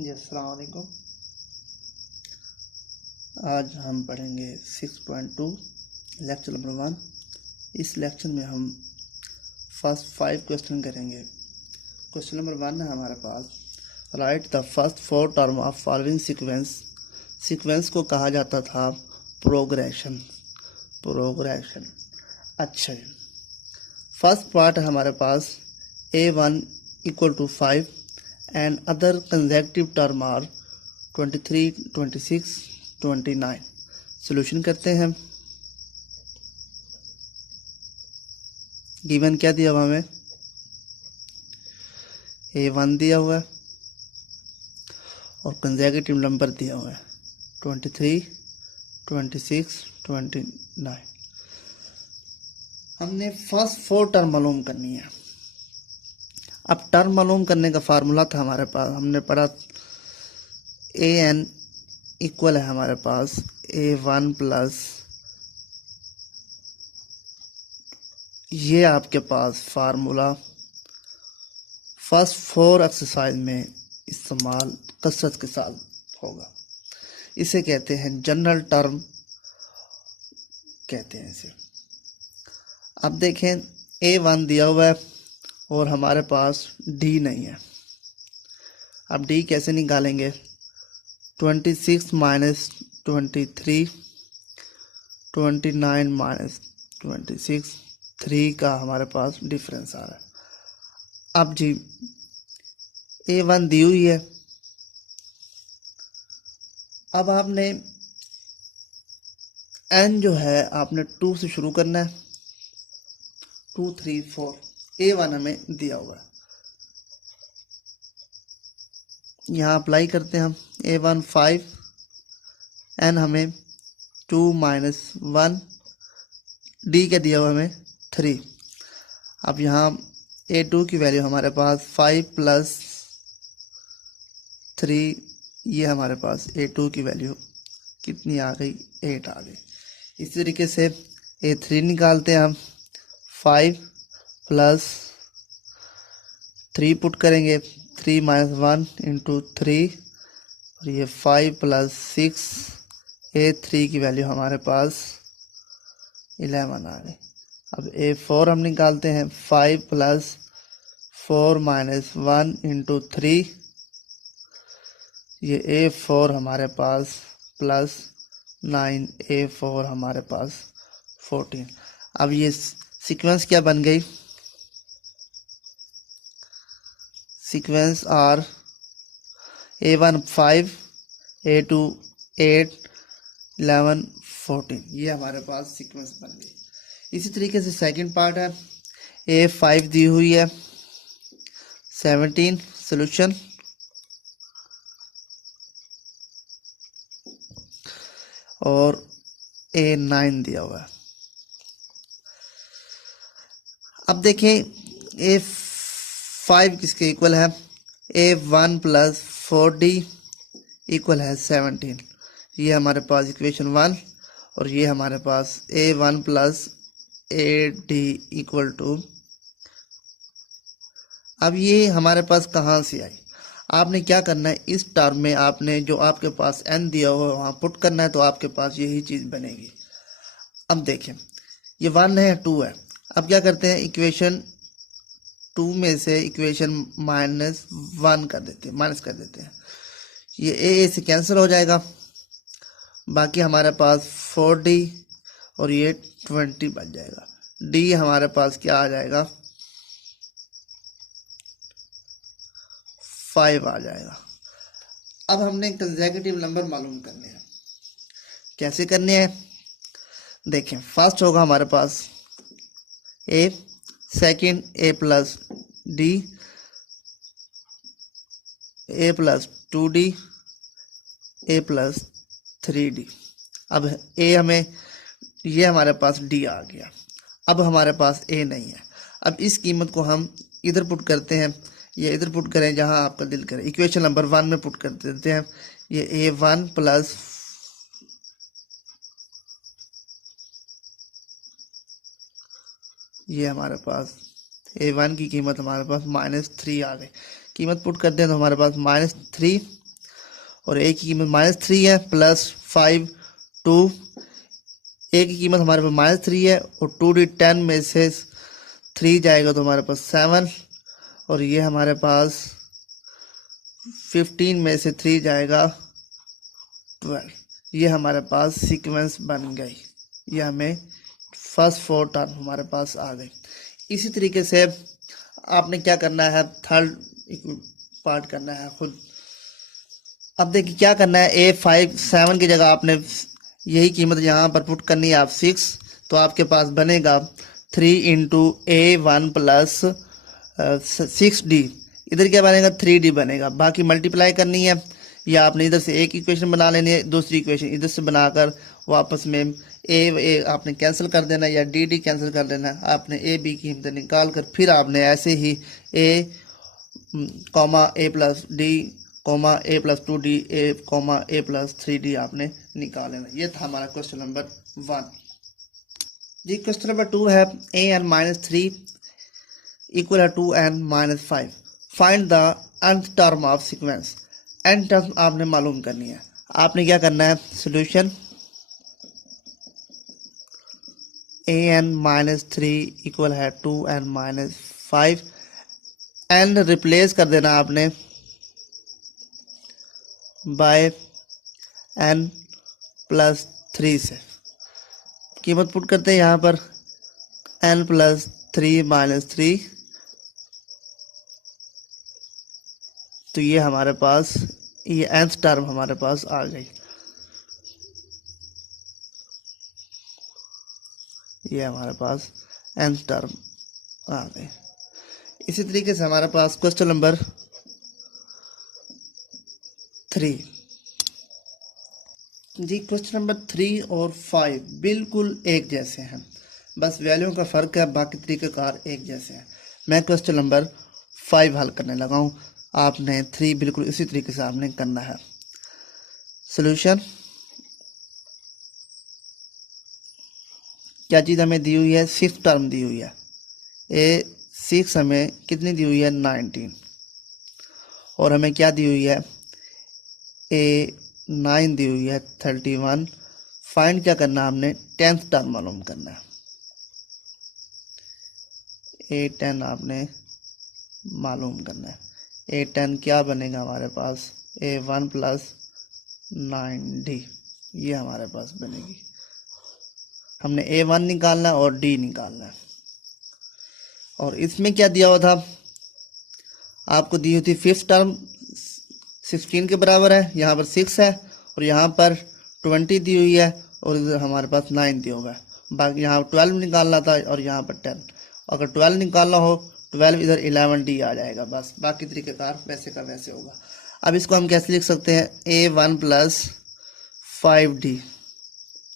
जी अस्सलाम वालेकुम। आज हम पढ़ेंगे 6.2 लेक्चर नंबर 1। इस लेक्चर में हम फर्स्ट 5 क्वेश्चन करेंगे। क्वेश्चन नंबर 1 है हमारे पास, write the first 4 term of following sequence. Sequence को कहा जाता था प्रोग्रेशन। अच्छा जी, फर्स्ट पार्ट है हमारे पास A1 = 5 and other consecutive term are 23, 26, 29। Solution करते हैं। गिवन क्या दिया हुआ हमें, A1 दिया हुआ है और कंसेक्यूटिव नंबर दिया हुआ है 23, 26, 29। हमने फर्स्ट 4 टर्म मालूम करनी है। अब टर्म मालूम करने का फार्मूला था हमारे पास, हमने पढ़ा AN इक्वल है हमारे पास A1 प्लस ये आपके पास फार्मूला फर्स्ट 4 एक्सरसाइज में इस्तेमाल कसरत के साथ होगा। इसे कहते हैं जनरल टर्म कहते हैं इसे। अब देखें A1 दिया हुआ है और हमारे पास D नहीं है। अब D कैसे निकालेंगे, 26 माइनस 23, 29 माइनस 26, 3 का हमारे पास डिफरेंस आ रहा है। अब जी A1 दी हुई है। अब आपने N जो है आपने 2 से शुरू करना है, 2, 3, 4। A1 हमें दिया हुआ है, यहाँ अप्लाई करते हैं हम। A1 5, N हमें 2 माइनस 1, D का दिया हुआ हमें 3। अब यहाँ A2 की वैल्यू हमारे पास 5 प्लस 3, ये हमारे पास A2 की वैल्यू कितनी आ गई, 8 आ गई। इसी तरीके से A3 निकालते हैं हम, 5 प्लस 3 पुट करेंगे, 3 माइनस 1 इंटू 3 और ये 5 प्लस 6, A3 की वैल्यू हमारे पास 11 आ गई। अब A4 हम निकालते हैं, 5 प्लस 4 माइनस 1 इंटू 3, ये A4 हमारे पास प्लस 9, A4 हमारे पास 14। अब ये सीक्वेंस क्या बन गई, सीक्वेंस आर A1 5, A2 8, 11, 14, ये हमारे पास सीक्वेंस बन गई। इसी तरीके से सेकंड पार्ट है, A5 दी हुई है 17 सॉल्यूशन, और A9 दिया हुआ है। अब देखें A5 किसके इक्वल है, A1 प्लस 4D इक्वल है 17। ये हमारे पास इक्वेशन 1 और ये हमारे पास A1 plus AD equal to. अब ये हमारे पास कहाँ से आई, आपने क्या करना है, इस टर्म में आपने जो आपके पास n दिया हुआ है वहाँ पुट करना है, तो आपके पास यही चीज़ बनेगी। अब देखें ये 1 है 2 है। अब क्या करते हैं, इक्वेशन 2 में से इक्वेशन -1 कर देते हैं, माइनस कर देते हैं। ये A से कैंसिल हो जाएगा, बाकी हमारे पास 4D और ये 20 बच जाएगा। D हमारे पास क्या आ जाएगा, 5 आ जाएगा। अब हमने कंसेक्यूटिव नंबर मालूम करने हैं। कैसे करने हैं, देखें फर्स्ट होगा हमारे पास A, second A plus D, A plus 2D, A plus 3D। अब A हमें, ये हमारे पास D आ गया। अब हमारे पास A नहीं है। अब इस कीमत को हम इधर पुट करते हैं, ये इधर पुट करें जहां आपका दिल करे। इक्वेशन नंबर 1 में पुट कर देते हैं, ये A1 प्लस ये हमारे पास A1 की कीमत हमारे पास -3 आ गई। कीमत पुट करते हैं तो हमारे पास -3 और ए की कीमत -3 है प्लस 5 2, ए की कीमत हमारे पास -3 है और 2D 10 में से 3 जाएगा तो हमारे पास 7, और ये हमारे पास 15 में से 3 जाएगा 12। ये हमारे पास सीक्वेंस बन गई, ये हमें फर्स्ट 4 टर्म हमारे पास आ गई। इसी तरीके से आपने क्या करना है, थर्ड पार्ट करना है खुद। अब देखिए क्या करना है, A5 7 की जगह आपने यही कीमत यहाँ पर पुट करनी है आप 6, तो आपके पास बनेगा 3 इंटू A1 प्लस 6D। इधर क्या बनेगा 3D बनेगा, बाकी मल्टीप्लाई करनी है, या आपने इधर से एक इक्वेशन बना लेनी है, दूसरी इक्वेशन इधर से बनाकर वापस में ए आपने कैंसिल कर देना या डी कैंसिल कर देना। आपने ए बी की कीमतें निकाल कर फिर आपने ऐसे ही ए कॉमा ए प्लस डी कॉमा ए प्लस 2D ए कॉमा ए प्लस 3D आपने निकाल लेना। ये था हमारा क्वेश्चन नंबर 1 जी। क्वेश्चन नंबर 2 है an-3 इक्वल है 2n-5, find the nth term of sequence. n term आपने मालूम करनी है। आपने क्या करना है, सोल्यूशन an-3 इक्वल है 2n-5, n रिप्लेस कर देना आपने बाय n प्लस 3 से। कीमत पुट करते हैं यहाँ पर n प्लस 3 माइनस 3, तो ये हमारे पास ये nth टर्म हमारे पास आ गई। ये हमारे पास nth टर्म आ गई। इसी तरीके से हमारे पास क्वेश्चन नंबर 3 जी। क्वेश्चन नंबर 3 और 5 बिल्कुल एक जैसे हैं, बस वैल्यू का फ़र्क है, बाकी तरीक़ेकार एक जैसे हैं। मैं क्वेश्चन नंबर 5 हल करने लगा हूँ, आपने 3 बिल्कुल इसी तरीके से आपने करना है। सॉल्यूशन क्या चीज़ हमें दी हुई है, 6 टर्म दी हुई है। A6 हमें कितनी दी हुई है 19, और हमें क्या दी हुई है A9 दी हुई है 31। फाइंड क्या करना है, हमने 10th टर्म मालूम करना है। A10 आपने मालूम करना है। A10 क्या बनेगा हमारे पास, A1 प्लस 9D, ये हमारे पास बनेगी। हमने A1 निकालना है और D निकालना है। और इसमें क्या दिया हुआ था, आपको दी हुई थी 5th टर्म 16 के बराबर है, यहाँ पर 6 है, और यहाँ पर 20 दी हुई है, और इधर हमारे पास 9 दिया हुआ है। बाकी यहाँ 12 निकालना था और यहाँ पर 10। अगर 12 निकालना हो 12 इधर 11D आ जाएगा, बस बाकी तरीक़ेकार वैसे का वैसे होगा। अब इसको हम कैसे लिख सकते हैं, A1 प्लस 5D,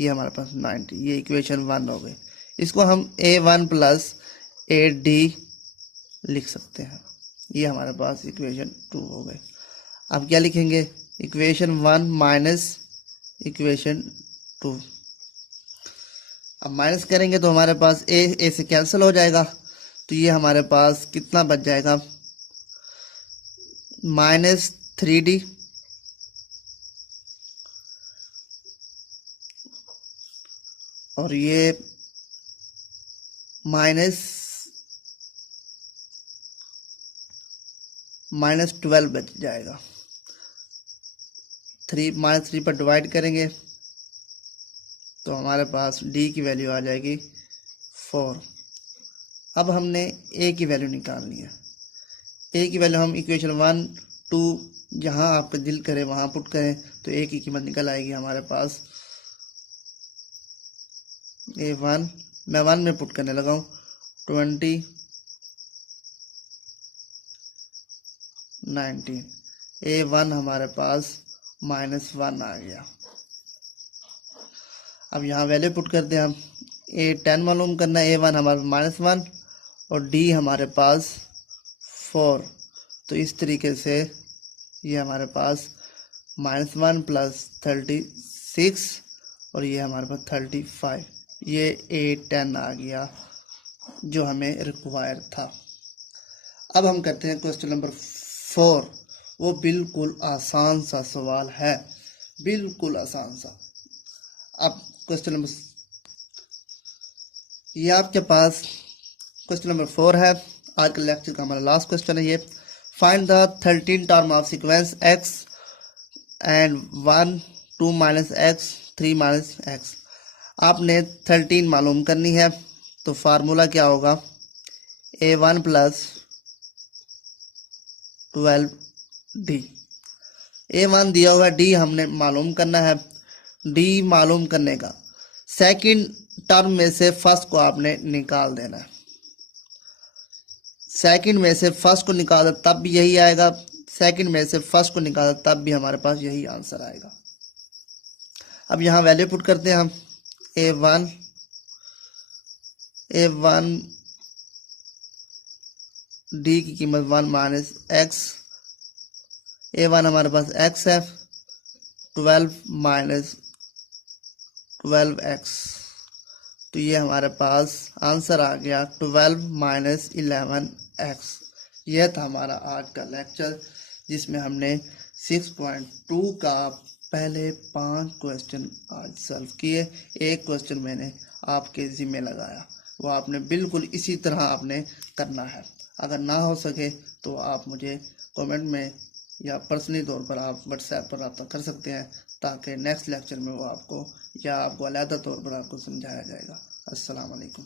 ये हमारे पास 90, ये इक्वेशन 1 हो गई। इसको हम A1 प्लस 8D लिख सकते हैं, ये हमारे पास इक्वेशन 2 हो गई। अब क्या लिखेंगे, इक्वेशन 1 माइनस इक्वेशन 2। अब माइनस करेंगे तो हमारे पास ए से कैंसिल हो जाएगा, तो ये हमारे पास कितना बच जाएगा, -3D और ये -12 बच जाएगा। 3 पर डिवाइड करेंगे तो हमारे पास D की वैल्यू आ जाएगी 4। अब हमने A की वैल्यू निकालनी है। A की वैल्यू हम इक्वेशन 1 2 जहाँ आपका दिल करे वहाँ पुट करें तो A की कीमत निकल आएगी हमारे पास A1, मैं 1 में पुट करने लगा हूँ 20 19। A1 हमारे पास -1 आ गया। अब यहाँ वैल्यू पुट करते हैं हम, A10 मालूम करना है, A1 हमारे -1 और D हमारे पास 4। तो इस तरीके से ये हमारे पास -1 प्लस 36 और ये हमारे पास 35, ये A10 आ गया जो हमें रिक्वायर था। अब हम करते हैं क्वेश्चन नंबर 4 वो बिल्कुल आसान सा सवाल है, बिल्कुल आसान सा। अब क्वेश्चन नंबर, ये आपके पास क्वेश्चन नंबर 4 है। आज के लेक्चर का हमारा लास्ट क्वेश्चन है ये। Find the 13 term of sequence x and 1 2 minus x 3 minus x. आपने 13 मालूम करनी है, तो फार्मूला क्या होगा, a1 प्लस 12d। a1 दिया हुआ, d हमने मालूम करना है। d मालूम करने का सेकंड टर्म में से फर्स्ट को आपने निकाल देना है। सेकंड में से फर्स्ट को निकाला तब भी यही आएगा, सेकंड में से फर्स्ट को निकाला तब भी हमारे पास यही आंसर आएगा। अब यहाँ वैल्यू पुट करते हैं हम। a1 d की कीमत 1 माइनस एक्स, a1 हमारे पास x है, 12 माइनस 12x, तो ये हमारे पास आंसर आ गया 12 माइनस 11x। यह था हमारा आज का लेक्चर, जिसमें हमने 6.2 का पहले 5 क्वेश्चन आज सॉल्व किए। एक क्वेश्चन मैंने आपके ज़िम्मे लगाया, वो आपने बिल्कुल इसी तरह आपने करना है। अगर ना हो सके तो आप मुझे कमेंट में या पर्सनली तौर पर आप व्हाट्सएप पर रब्ता कर सकते हैं, ताकि नेक्स्ट लेक्चर में वो आपको या आपको अलहदा तौर पर आपको समझाया जाएगा। अस्सलाम वालेकुम।